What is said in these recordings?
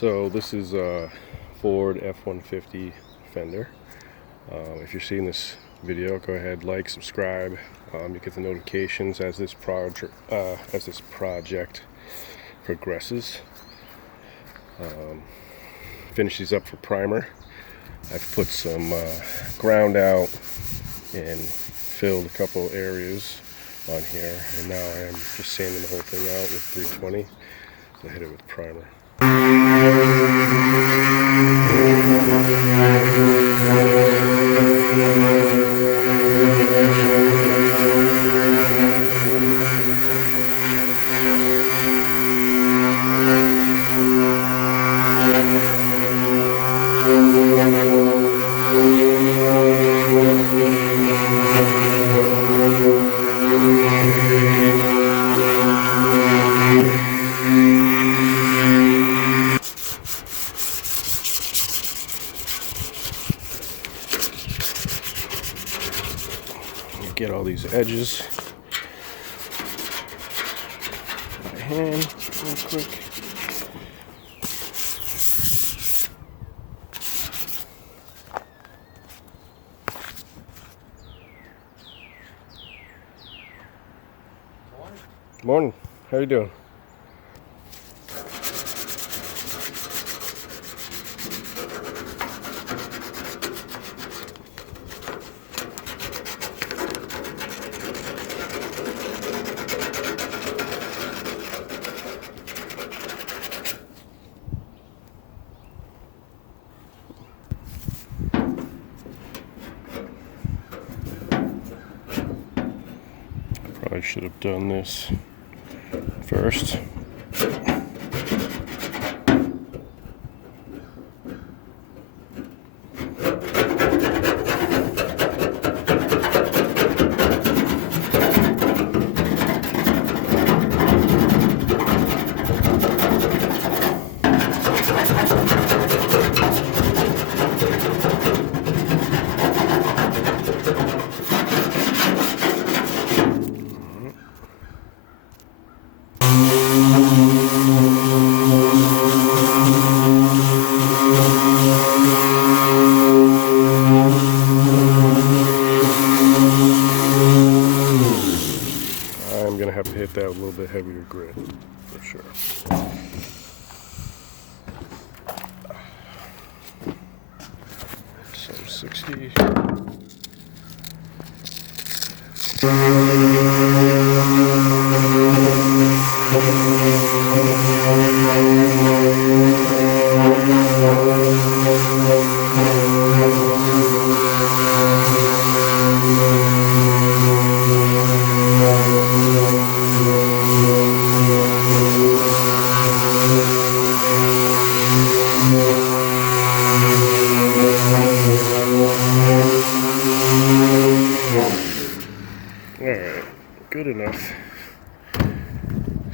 So this is a Ford F-150 fender. If you're seeing this video, go ahead, like, subscribe. You get the notifications as this project progresses. Finish these up for primer. I've put some ground out and filled a couple areas on here, and now I am just sanding the whole thing out with 320. I hit it with primer. Get all these edges by hand real quick. Morning. How you doing? Probably should have done this first. I'm gonna have to hit that with a little bit heavier grit for sure. So 60. Alright, good enough.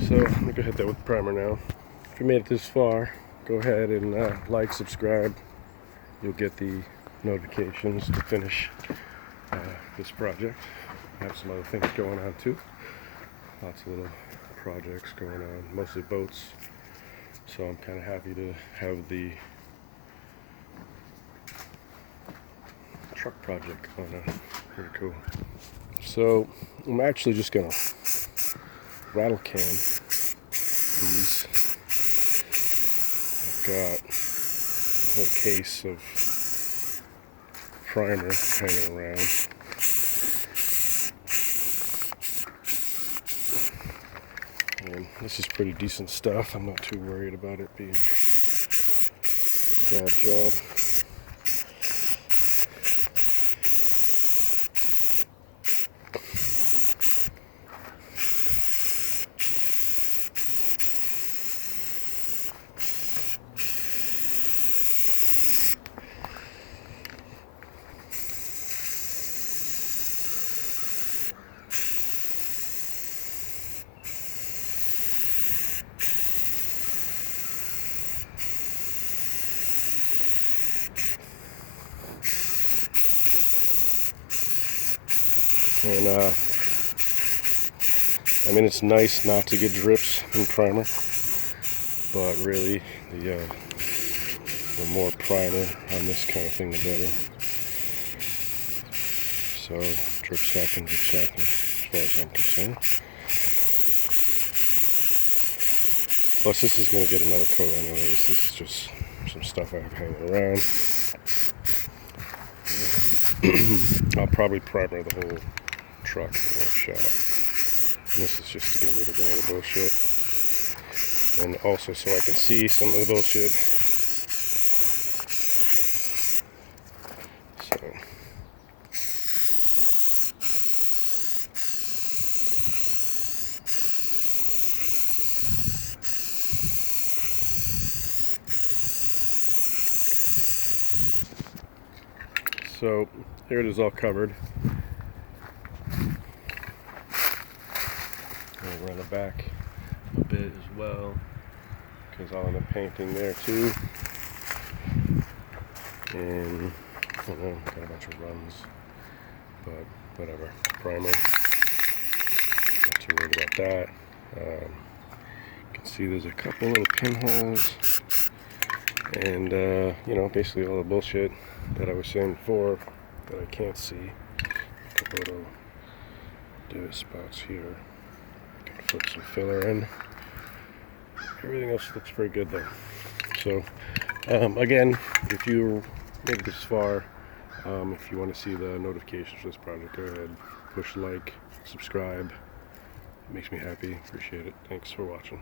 So I'm gonna hit that with primer now. If you made it this far, go ahead and like, subscribe. You'll get the notifications to finish this project. I have some other things going on too. Lots of little projects going on, mostly boats. So I'm kind of happy to have the truck project going on. Pretty cool. So I'm actually just gonna rattle can these. I've got a whole case of primer hanging around. And this is pretty decent stuff. I'm not too worried about it being a bad job. And I mean, it's nice not to get drips in primer. but really the more primer on this kind of thing, the better. So drip stacking, as far as I'm concerned. Plus this is going to get another coat anyways. This is just some stuff I have hanging around. I'll probably primer the whole truck in one shot. And this is just to get rid of all the bullshit. And also so I can see some of the bullshit. So here it is all covered. I'll run it back a bit as well, because I'll end up painting there too. And I don't know, got a bunch of runs, but whatever. Primer, not too worried about that. You can see there's a couple little pinholes, and you know, basically all the bullshit that I was saying before that I can't see. A couple little divot spots here. I can put some filler in. Everything else looks pretty good though. So again, if you made it this far, if you want to see the notifications for this project, go ahead, push like, subscribe. It makes me happy. Appreciate it. Thanks for watching.